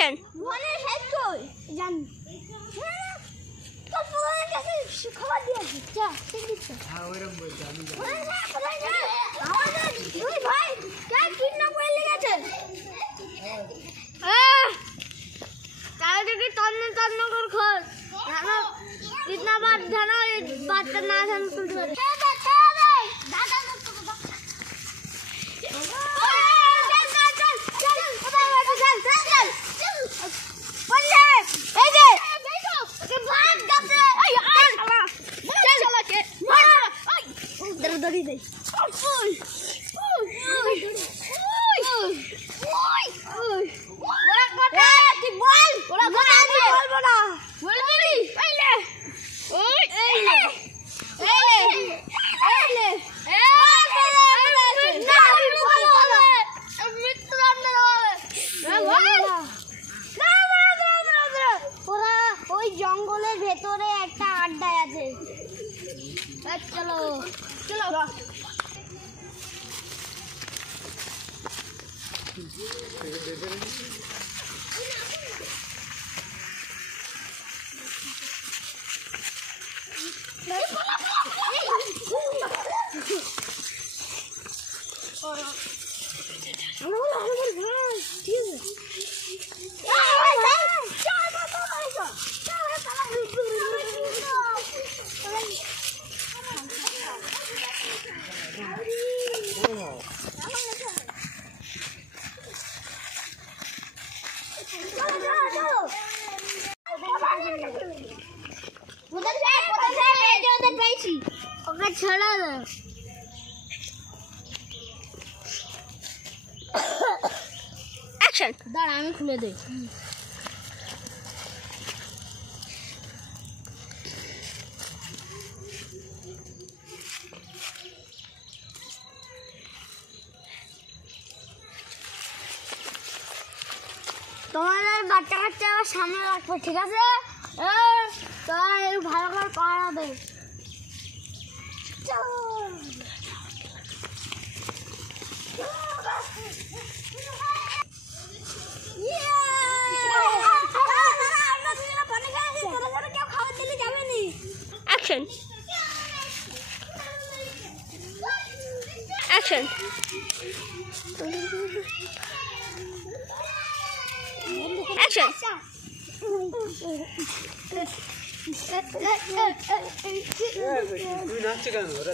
Action. মনে head কই জান তো পুরো কাছে খবর দিয়েছি চা ঠিক আছে হ্যাঁ ওইরকম বলতে আমি জানি আমাদের দুই ভাই কে কিডন্যাপ করে নিয়ে গেছে চারিদিকে তন্ন করে খোঁজ কিডন্যাপার জানো এই বাচ্চা না জান তুলতে পারে দাদা दरी दे ओय ओय ओय ओरा कोटा ती बोल ओरा कोटा बोल बड़ा बोलबी एले ओय एले एले एले ना बोल मित्र अंदर आवे ওরা ওই জঙ্গলের ভেতরে একটা আড্ডা আছে চলো চলো Action. দাঁড়া আমি খুলে দেই তোমাদের বাচ্চা কাচ্চা সামনে রাখবো ঠিক আছে তোরা ভালো করে পাড়া দে Action. Action. Action. তুই নাচছে কেন ওরা